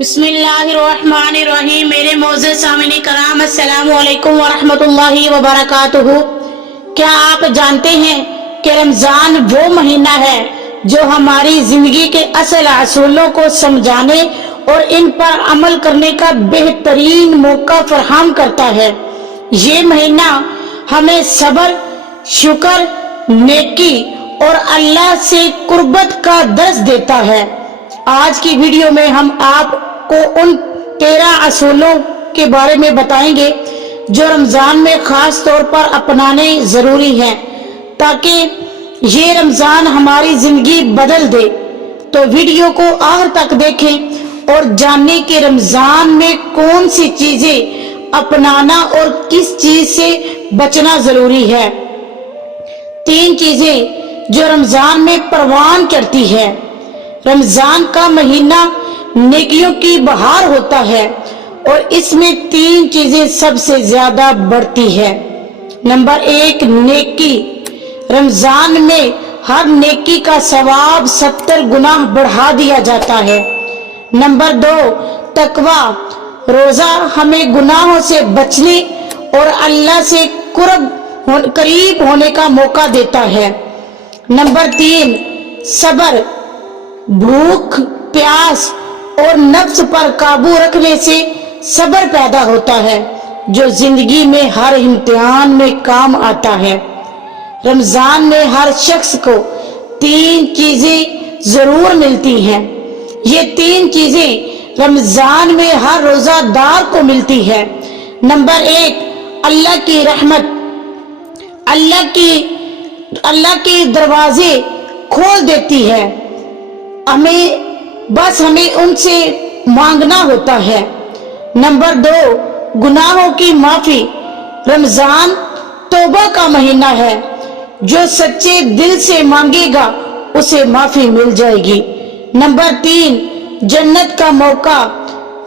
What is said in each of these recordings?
بسم اللہ الرحمن الرحیم۔ میرے معزز سامعین کرام، السلام علیکم ورحمۃ اللہ وبرکاتہ۔ کیا آپ جانتے ہیں کہ رمضان وہ مہینہ ہے جو ہماری زندگی کے اصل اصولوں کو سمجھانے اور ان پر عمل کرنے کا بہترین موقع فراہم کرتا ہے۔ یہ مہینہ ہمیں صبر، شکر، نیکی اور اللہ سے قربت کا درس دیتا ہے۔ آج کی ویڈیو میں ہم آپ کو ان 13 اصولوں کے بارے میں بتائیں گے جو رمضان میں خاص طور پر اپنانے ضروری ہیں تاکہ یہ رمضان ہماری زندگی بدل دے۔ تو ویڈیو کو آخر تک دیکھیں اور جانیں کہ رمضان میں کون سی چیزیں اپنانا اور کس چیز سے بچنا ضروری ہے۔ 3 چیزیں جو رمضان میں پروان چڑھتی ہے۔ رمضان کا مہینہ نیکیوں کی بہار ہوتا ہے اور اس میں 3 چیزیں سب سے زیادہ بڑھتی ہے۔ نمبر 1، نیکی۔ رمضان میں ہر نیکی کا ثواب 70 گنا بڑھا دیا جاتا ہے۔ نمبر 2، تقوی۔ روزہ ہمیں گناہوں سے بچنے اور اللہ سے قریب ہونے کا موقع دیتا ہے۔ نمبر 3، صبر۔ بھوک، پیاس اور نفس پر قابو رکھنے سے صبر پیدا ہوتا ہے جو زندگی میں ہر امتحان میں کام آتا ہے۔ رمضان میں ہر شخص کو 3 چیزیں ضرور ملتی ہیں۔ یہ 3 چیزیں رمضان میں ہر روزہ دار کو ملتی ہے۔ نمبر 1، اللہ کی رحمت۔ اللہ کے دروازے کھول دیتی ہے، ہمیں ان سے مانگنا ہوتا ہے۔ نمبر 2، گناہوں کی معافی۔ رمضان توبہ کا مہینہ ہے، جو سچے دل سے مانگے گا اسے معافی مل جائے گی۔ نمبر 3، جنت کا موقع۔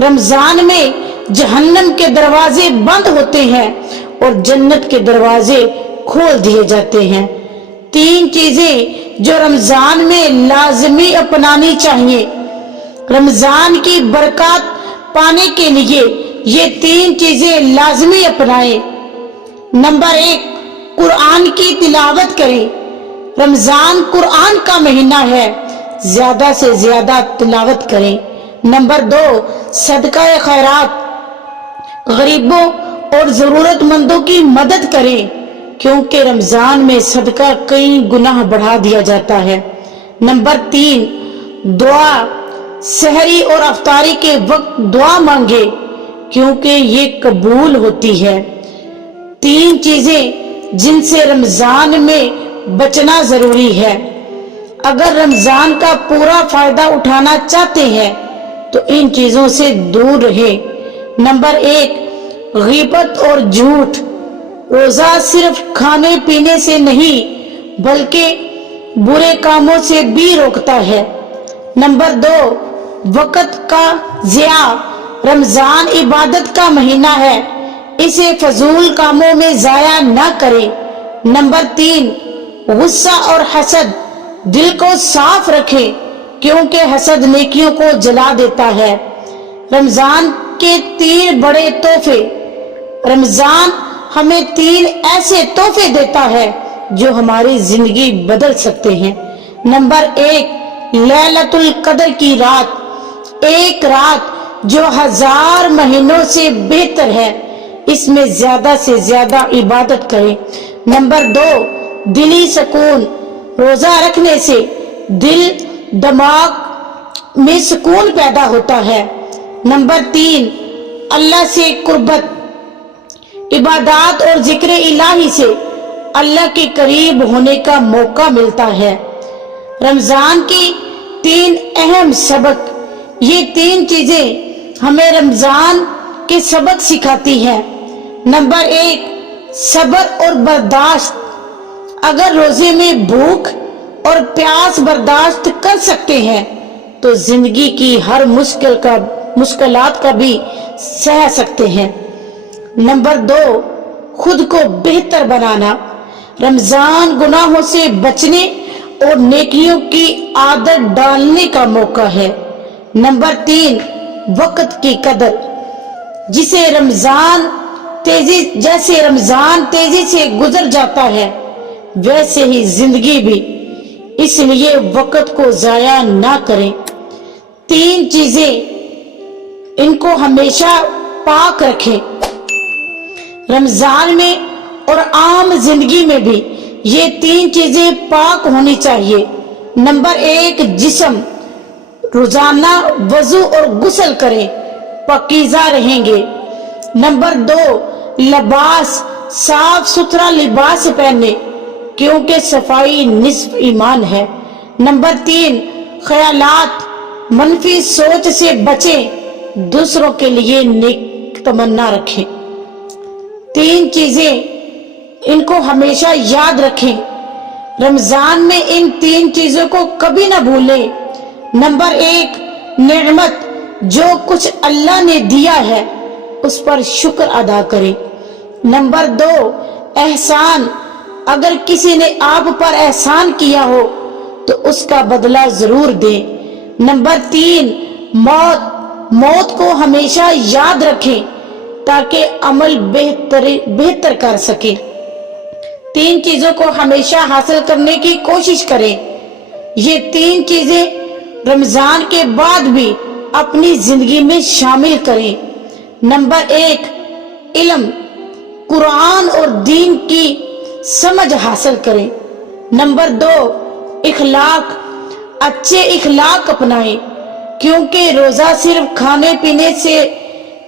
رمضان میں جہنم کے دروازے بند ہوتے ہیں اور جنت کے دروازے کھول دیے جاتے ہیں۔ 3 چیزیں جو رمضان میں لازمی اپنانی چاہیے۔ رمضان کی برکات پانے کے لیے یہ 3 چیزیں لازمی اپنائیں۔ نمبر 1، قرآن کی تلاوت کریں۔ رمضان قرآن کا مہینہ ہے، زیادہ سے زیادہ تلاوت کریں۔ نمبر 2، صدقہ خیرات۔ غریبوں اور ضرورت مندوں کی مدد کریں کیونکہ رمضان میں صدقہ کئی گنا بڑھا دیا جاتا ہے۔ نمبر 3، دعا۔ سحری اور افطاری کے وقت دعا مانگے کیونکہ یہ قبول ہوتی ہے۔ 3 چیزیں جن سے رمضان میں بچنا ضروری ہے۔ اگر رمضان کا پورا فائدہ اٹھانا چاہتے ہیں تو ان چیزوں سے دور رہیں۔ نمبر 1، غیبت اور جھوٹ۔ روزہ صرف کھانے پینے سے نہیں بلکہ برے کاموں سے بھی روکتا ہے۔ نمبر 2، وقت کا ضیاع۔ رمضان عبادت کا مہینہ ہے، اسے فضول کاموں میں ضائع نہ کریں۔ نمبر 3، غصہ اور حسد۔ دل کو صاف رکھیں کیونکہ حسد نیکیوں کو جلا دیتا ہے۔ رمضان کے 3 بڑے تحفے۔ رمضان ہمیں 3 ایسے تحفے دیتا ہے جو ہماری زندگی بدل سکتے ہیں۔ نمبر 1، لیلۃ القدر کی رات۔ ایک رات جو 1000 مہینوں سے بہتر ہے، اس میں زیادہ سے زیادہ عبادت کریں۔ نمبر 2، دلی سکون۔ روزہ رکھنے سے دل دماغ میں سکون پیدا ہوتا ہے۔ نمبر 3، اللہ سے قربت۔ عبادات اور ذکر الہی سے اللہ کے قریب ہونے کا موقع ملتا ہے۔ رمضان کی 3 اہم سبق۔ یہ 3 چیزیں ہمیں رمضان کے سبق سکھاتی ہیں۔ نمبر 1، صبر اور برداشت۔ اگر روزے میں بھوک اور پیاس برداشت کر سکتے ہیں تو زندگی کی ہر مشکلات کا بھی سہ سکتے ہیں۔ نمبر 2، خود کو بہتر بنانا۔ رمضان گناہوں سے بچنے और नेकियों की आदत डालने का मौका है। नंबर 3, वक्त की कदर। जैसे रमजान तेजी से गुजर जाता है, वैसे ही जिंदगी भी, इसलिए वक्त को जाया ना करें। 3 चीजें इनको हमेशा पाक रखें। रमजान में और आम जिंदगी में भी ये 3 चीजें पाक होनी चाहिए। नंबर 1, जिस्म। रोजाना वजू और गुस्ल करें, पाकीज़ा रहेंगे। नंबर 2, लिबास। साफ सुथरा लिबास पहने, क्योंकि सफाई निस्फ ईमान है। नंबर 3, ख्यालात। मनफी सोच से बचें, दूसरों के लिए नेक तमन्ना रखें। 3 चीजें इनको हमेशा याद रखें। रमजान में इन 3 चीजों को कभी ना भूलें। नंबर 1, नेमत। जो कुछ अल्लाह ने दिया है उस पर शुक्र अदा करें। नंबर 2, एहसान। अगर किसी ने आप पर एहसान किया हो तो उसका बदला जरूर दें। नंबर 3, मौत को हमेशा याद रखें ताकि अमल बेहतर कर सके। 3 चीजों को हमेशा हासिल करने की कोशिश करें। ये 3 चीजें रमजान के बाद भी अपनी जिंदगी में शामिल करें। नंबर 1, इल्म। कुरान और दीन की समझ हासिल करें। नंबर 2, इखलाक। अच्छे इखलाक अपनाएं, क्योंकि रोजा सिर्फ खाने पीने से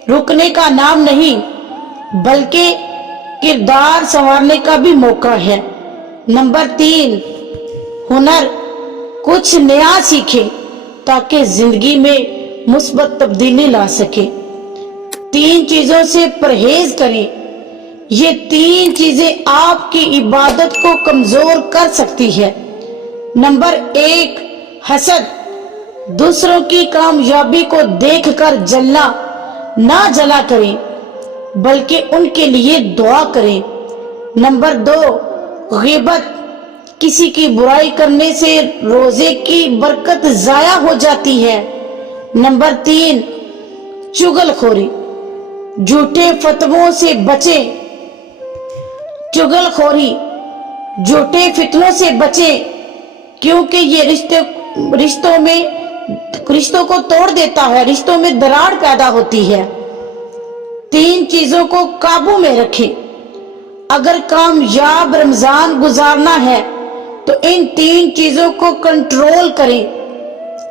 रुकने का नाम नहीं, बल्कि किरदार संवारने का भी मौका है। नंबर 3, हुनर। कुछ नया सीखें ताकि जिंदगी में मुस्बत तब्दीली ला सके। 3 चीजों से परहेज करें। ये 3 चीजें आपकी इबादत को कमजोर कर सकती है। नंबर 1, हसद। दूसरों की कामयाबी को देखकर जलना ना जला करें, बल्कि उनके लिए दुआ करें। नंबर 2, ग़ीबत। किसी की बुराई करने से रोजे की बरकत जाया हो जाती है। नंबर 3, चुगलखोरी। झूठे फतवों से बचें। चुगलखोरी, झूठे फितनों से बचें, क्योंकि ये रिश्तों को तोड़ देता है, रिश्तों में दरार पैदा होती है। 3 चीजों को काबू में रखें। अगर कामयाब रमजान गुजारना है तो इन 3 चीजों को कंट्रोल करें।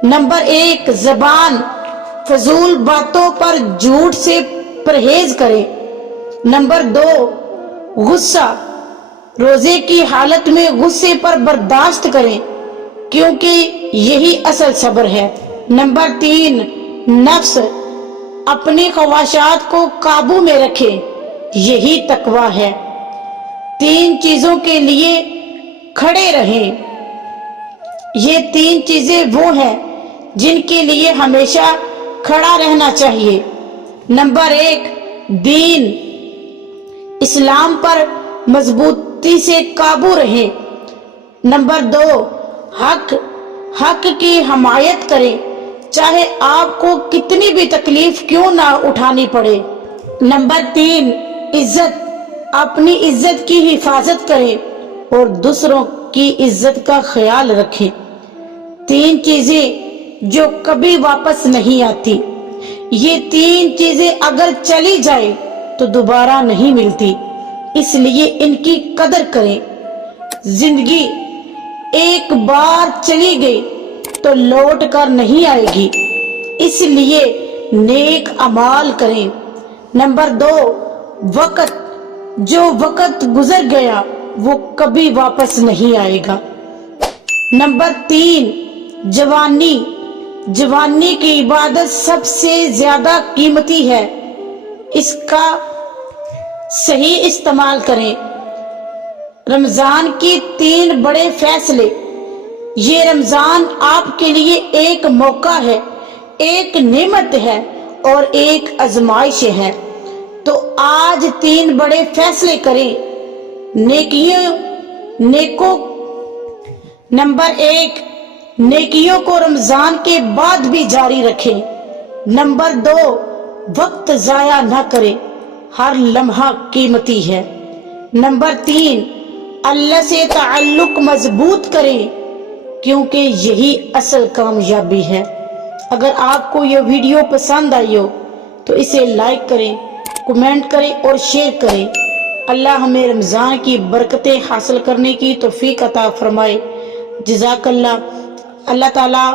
नंबर 1, ज़बान। फजूल बातों पर झूठ से परहेज करें। नंबर 2, गुस्सा। रोजे की हालत में गुस्से पर बर्दाश्त करें, क्योंकि यही असल सब्र है। नंबर 3, नफ्स। अपनी ख्वाहिशात को काबू में रखें, यही तकवा है। 3 चीजों के लिए खड़े रहें। ये 3 चीजें वो हैं जिनके लिए हमेशा खड़ा रहना चाहिए। नंबर 1, दीन। इस्लाम पर मजबूती से काबू रहे। नंबर 2, हक की हिमायत करें, चाहे आपको कितनी भी तकलीफ क्यों ना उठानी पड़े। नंबर 3, इज्जत। अपनी इज्जत की हिफाजत करें और दूसरों की इज्जत का ख्याल रखें। 3 चीजें जो कभी वापस नहीं आती। ये 3 चीजें अगर चली जाए तो दोबारा नहीं मिलती, इसलिए इनकी कदर करें। जिंदगी एक बार चली गई तो लौट कर नहीं आएगी, इसलिए नेक अमाल करें। नंबर 2, वक्त। जो वक्त गुजर गया वो कभी वापस नहीं आएगा। नंबर 3, जवानी। जवानी की इबादत सबसे ज्यादा कीमती है, इसका सही इस्तेमाल करें। रमजान की 3 बड़े फैसले। ये रमजान आपके लिए एक मौका है, एक नेमत है और एक आजमाइश है। तो आज 3 बड़े नंबर 1, नेकियों को रमजान के बाद भी जारी रखें। नंबर 2, वक्त जाया ना करें, हर लम्हा कीमती है। नंबर 3, अल्लाह से ताल्लुक मजबूत करें, क्योंकि यही असल कामयाबी है। अगर आपको यह वीडियो पसंद आई हो तो इसे लाइक करें, कमेंट करें और शेयर करें। अल्लाह हमें रमज़ान की बरकतें हासिल करने की तौफीक अता फरमाए। जज़ाकल्लाह। अल्लाह ताला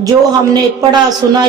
जो हमने पढ़ा सुना